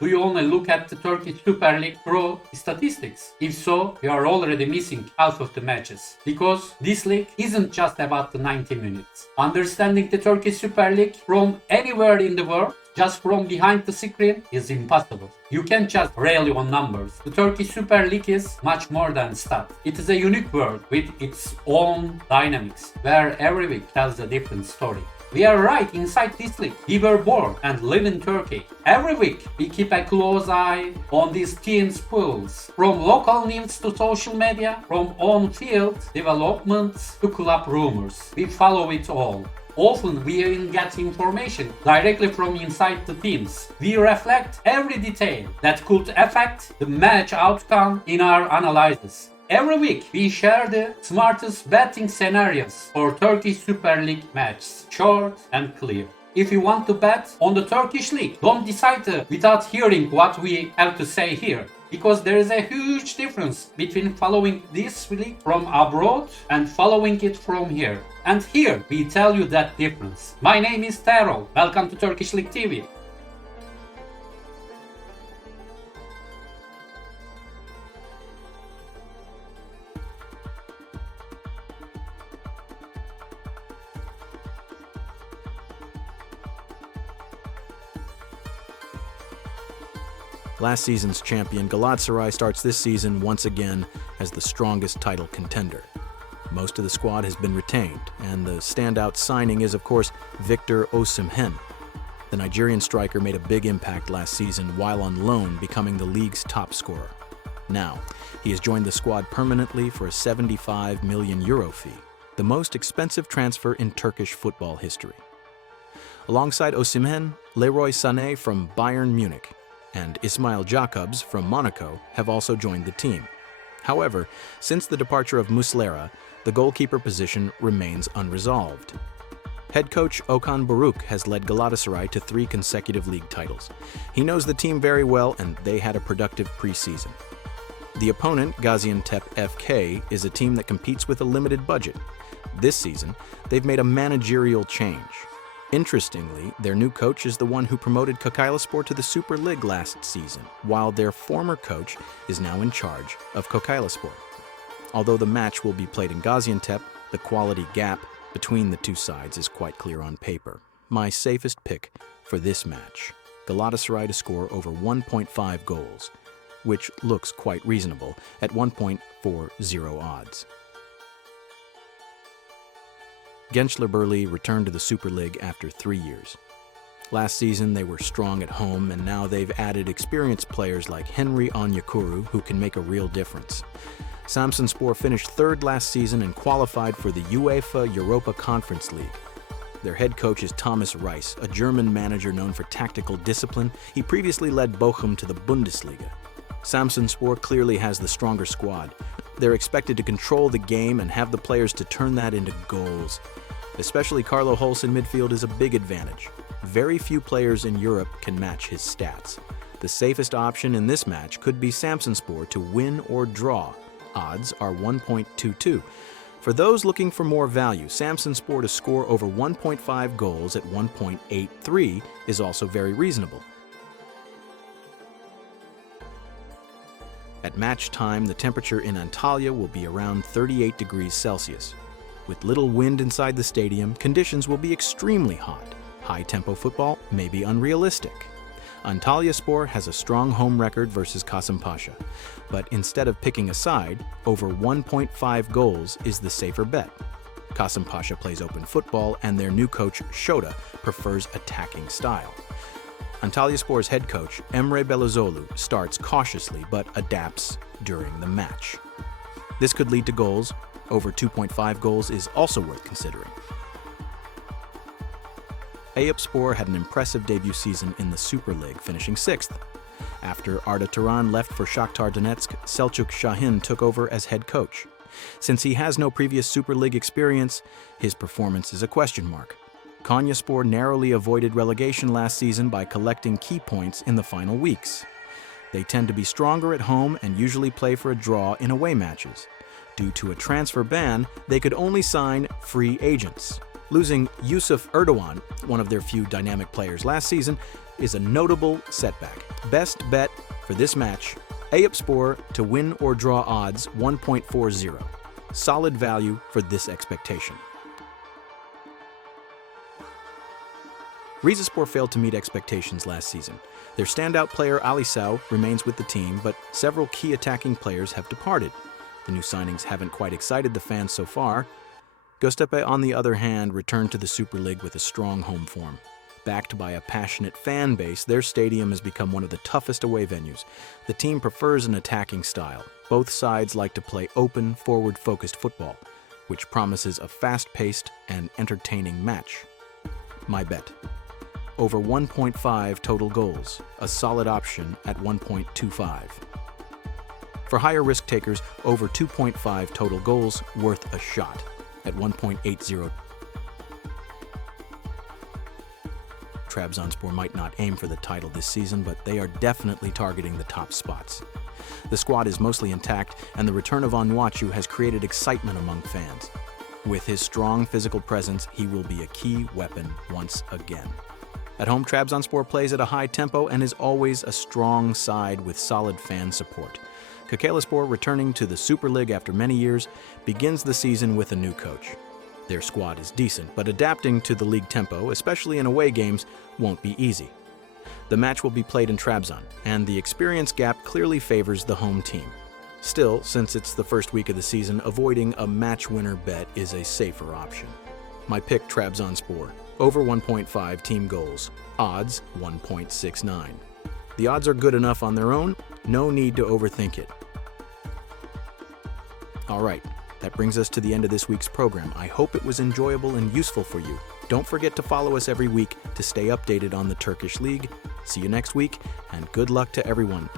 Do you only look at the Turkish Super League Pro statistics? If so, you are already missing half of the matches. Because this league isn't just about the 90 minutes. Understanding the Turkish Super League from anywhere in the world, just from behind the screen, is impossible. You can't just rely on numbers. The Turkish Super League is much more than stats. It is a unique world with its own dynamics, where every week tells a different story. We are right inside this league. We were born and live in Turkey. Every week, we keep a close eye on these teams' pools. From local news to social media, from on-field developments to club rumors. We follow it all. Often we even get information directly from inside the teams. We reflect every detail that could affect the match outcome in our analysis. Every week we share the smartest betting scenarios for Turkish Super League matches, short and clear. If you want to bet on the Turkish League, don't decide without hearing what we have to say here. Because there is a huge difference between following this league from abroad and following it from here. And here we tell you that difference. My name is Terol. Welcome to Turkish League TV. Last season's champion Galatasaray starts this season once again as the strongest title contender. Most of the squad has been retained, and the standout signing is, of course, Victor Osimhen. The Nigerian striker made a big impact last season while on loan, becoming the league's top scorer. Now, he has joined the squad permanently for a €75 million fee, the most expensive transfer in Turkish football history. Alongside Osimhen, Leroy Sané from Bayern Munich and Ismail Jakobs from Monaco have also joined the team. However, since the departure of Muslera, the goalkeeper position remains unresolved. Head coach Okan Buruk has led Galatasaray to 3 consecutive league titles. He knows the team very well, and they had a productive preseason. The opponent, Gaziantep FK, is a team that competes with a limited budget. This season, they've made a managerial change. Interestingly, their new coach is the one who promoted Kocaelispor to the Super League last season, while their former coach is now in charge of Kocaelispor. Although the match will be played in Gaziantep, the quality gap between the two sides is quite clear on paper. My safest pick for this match, Galatasaray to score over 1.5 goals, which looks quite reasonable at 1.40 odds. Gençlerbirliği returned to the Super League after 3 years. Last season, they were strong at home, and now they've added experienced players like Henry Onyekuru, who can make a real difference. Trabzonspor finished 3rd last season and qualified for the UEFA Europa Conference League. Their head coach is Thomas Reis, a German manager known for tactical discipline. He previously led Bochum to the Bundesliga. Trabzonspor clearly has the stronger squad. They're expected to control the game and have the players to turn that into goals. Especially Carlo Holz in midfield is a big advantage. Very few players in Europe can match his stats. The safest option in this match could be Trabzonspor to win or draw. Odds are 1.22. For those looking for more value, Trabzonspor to score over 1.5 goals at 1.83 is also very reasonable. At match time, the temperature in Antalya will be around 38 degrees Celsius. With little wind inside the stadium, conditions will be extremely hot. High-tempo football may be unrealistic. Antalyaspor has a strong home record versus Kasımpaşa, but instead of picking a side, over 1.5 goals is the safer bet. Kasımpaşa plays open football, and their new coach, Şota, prefers attacking style. Antalyaspor's head coach, Emre Belözoğlu, starts cautiously but adapts during the match. This could lead to goals. Over 2.5 goals is also worth considering. Eyüpspor had an impressive debut season in the Super League, finishing 6th. After Arda Turan left for Shakhtar Donetsk, Selçuk Şahin took over as head coach. Since he has no previous Super League experience, his performance is a question mark. Konyaspor narrowly avoided relegation last season by collecting key points in the final weeks. They tend to be stronger at home and usually play for a draw in away matches. Due to a transfer ban, they could only sign free agents. Losing Yusuf Erdogan, one of their few dynamic players last season, is a notable setback. Best bet for this match, Eyüpspor to win or draw odds 1.40. Solid value for this expectation. Rizespor failed to meet expectations last season. Their standout player Alisao remains with the team, but several key attacking players have departed. The new signings haven't quite excited the fans so far. Göztepe, on the other hand, returned to the Super League with a strong home form. Backed by a passionate fan base, their stadium has become one of the toughest away venues. The team prefers an attacking style. Both sides like to play open, forward-focused football, which promises a fast-paced and entertaining match. My bet: over 1.5 total goals, a solid option at 1.25. For higher risk takers, over 2.5 total goals, worth a shot at 1.80. Trabzonspor might not aim for the title this season, but they are definitely targeting the top spots. The squad is mostly intact, and the return of Onuachu has created excitement among fans. With his strong physical presence, he will be a key weapon once again. At home, Trabzonspor plays at a high tempo and is always a strong side with solid fan support. Kayserispor, returning to the Super League after many years, begins the season with a new coach. Their squad is decent, but adapting to the league tempo, especially in away games, won't be easy. The match will be played in Trabzon, and the experience gap clearly favors the home team. Still, since it's the first week of the season, avoiding a match winner bet is a safer option. My pick: Trabzonspor, over 1.5 team goals, odds 1.69. The odds are good enough on their own, no need to overthink it. All right, that brings us to the end of this week's program. I hope it was enjoyable and useful for you. Don't forget to follow us every week to stay updated on the Turkish League. See you next week, and good luck to everyone.